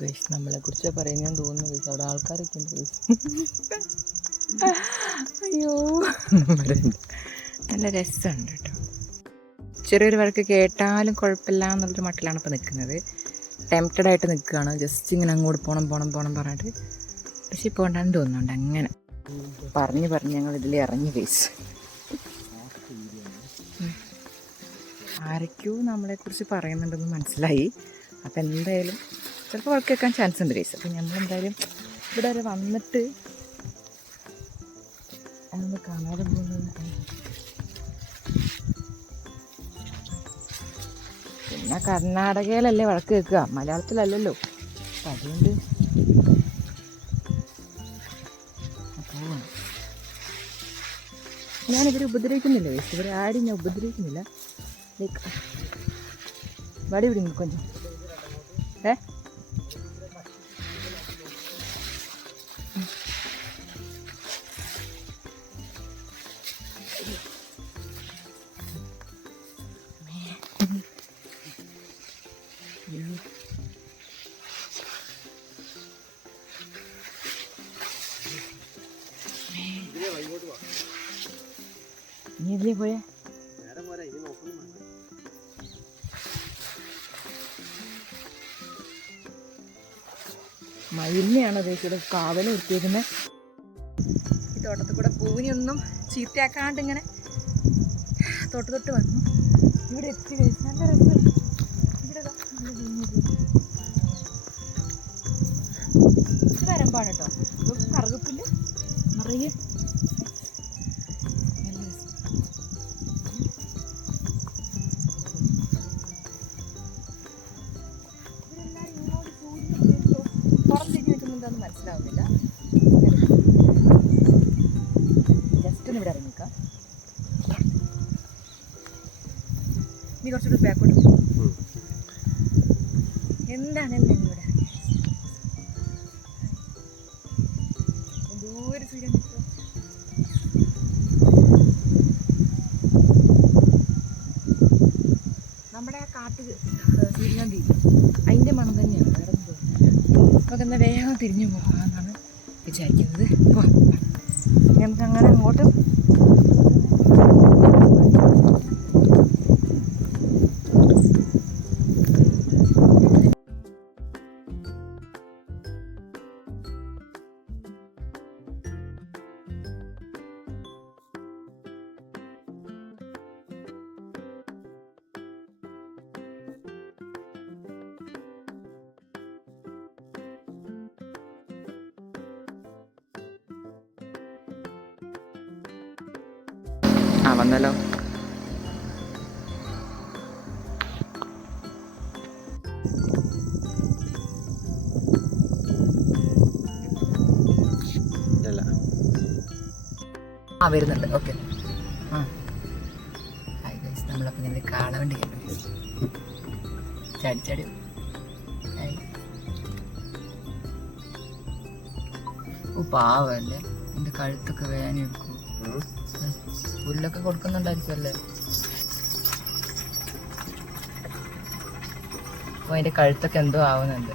Guys നമ്മളെ കുറിച്ച് പറയുന്നതെന്ന് തോന്നുന്നു ഗൈസ്. അവിടെ ആൾക്കാരൊക്കെ ഉണ്ട് ഗൈസ്. അയ്യോ നല്ല രസമുണ്ട് കേട്ടോ. ചെറിയൊരു വഴക്ക് കേട്ടാലും കുഴപ്പമില്ല എന്നുള്ളൊരു മട്ടിലാണ് ഇപ്പോൾ നിൽക്കുന്നത്. ടെംപ്റ്റഡ് ആയിട്ട് നിൽക്കുകയാണ്. ജസ്റ്റ് ഇങ്ങനെ അങ്ങോട്ട് പോകണം പറഞ്ഞിട്ട്. പക്ഷെ ഇപ്പോൾ ഉണ്ടാകുന്ന തോന്നുന്നുണ്ട്. അങ്ങനെ പറഞ്ഞ് ഞങ്ങൾ ഇതിൽ ഇറങ്ങി ഗൈസ്. ആരൊക്കെയോ നമ്മളെക്കുറിച്ച് പറയുന്നുണ്ടെന്ന് മനസ്സിലായി. അപ്പം എന്തായാലും ചിലപ്പോൾ വഴക്ക് കേൾക്കാൻ ചാൻസ് ഉണ്ട് ഗൈസ്. അപ്പം നമ്മളെന്തായാലും ഇവിടെ വരെ വന്നിട്ട് അതൊന്ന് കാണാതെ പോകുന്നത്. പിന്നെ കർണാടകയിലല്ലേ വഴക്ക് കേൾക്കുക, മലയാളത്തിലല്ലല്ലോ. അപ്പം അതുകൊണ്ട് പോവാണ്. ഞാനിവരെ ഉപദ്രവിക്കുന്നില്ല ഗൈസ്. ഇവരെ ആരും ഞാൻ ഉപദ്രവിക്കുന്നില്ല. ലൈക്ക് വടി വിടുന്നു കൊഞ്ചം. നീ ഇതിലേ പോയാ മയിലിനെയാണ് ഇവിടെ കാവല് നിർത്തിയേക്കുന്നത്. ഈ തോട്ടത്തിൽ കൂടെ പൂവിനൊന്നും ചീത്തയാക്കാണ്ട് ഇങ്ങനെ തൊട്ട് വന്നു. ഇവിടെ എത്തി നല്ല രസം. ഇവിടെ ഇത് വരമ്പാണ് കേട്ടോ. കറുകപ്പില് നിറയെ നല്ല രസം. ഇവരെല്ലാവരും ഇങ്ങോട്ട് പുറം തിരിഞ്ഞ് വെക്കുന്നുണ്ടെന്ന് മനസ്സിലാവുന്നില്ല. ജസ്റ്റ് ഒന്ന് ഇവിടെ ഇറങ്ങിക്കാം. നീ കുറച്ചുകൂടി ബാക്കോട്ട് എന്താണ് ഇവിടെ എന്തോരം സൂര്യൻ കിട്ടുക. നമ്മുടെ ആ കാട്ട് സൂര്യകാന്തി അതിൻ്റെ മണം തന്നെയാണ്. വേറെ എന്തോ നമുക്ക് എന്താ വേഗം തിരിഞ്ഞു പോകാമെന്നാണ് വിചാരിക്കുന്നത്. നമുക്ക് അങ്ങനെ അങ്ങോട്ട് വന്നല്ലോ. വരുന്നുണ്ട്. ഓക്കെ. Hi guys. നമ്മളപ്പോൾ ഇങ്ങനെ കാളവണ്ടി കേട്ടോ ഗൈസ്. ചാടി പാവല്ലേ. എൻ്റെ കഴുത്തൊക്കെ വേദന എടുക്കും. പുല്ലൊക്കെ കൊടുക്കുന്നുണ്ടായിരിക്കുമല്ലേ. അപ്പോൾ അതിൻ്റെ കഴുത്തൊക്കെ എന്തോ ആവുന്നുണ്ട്.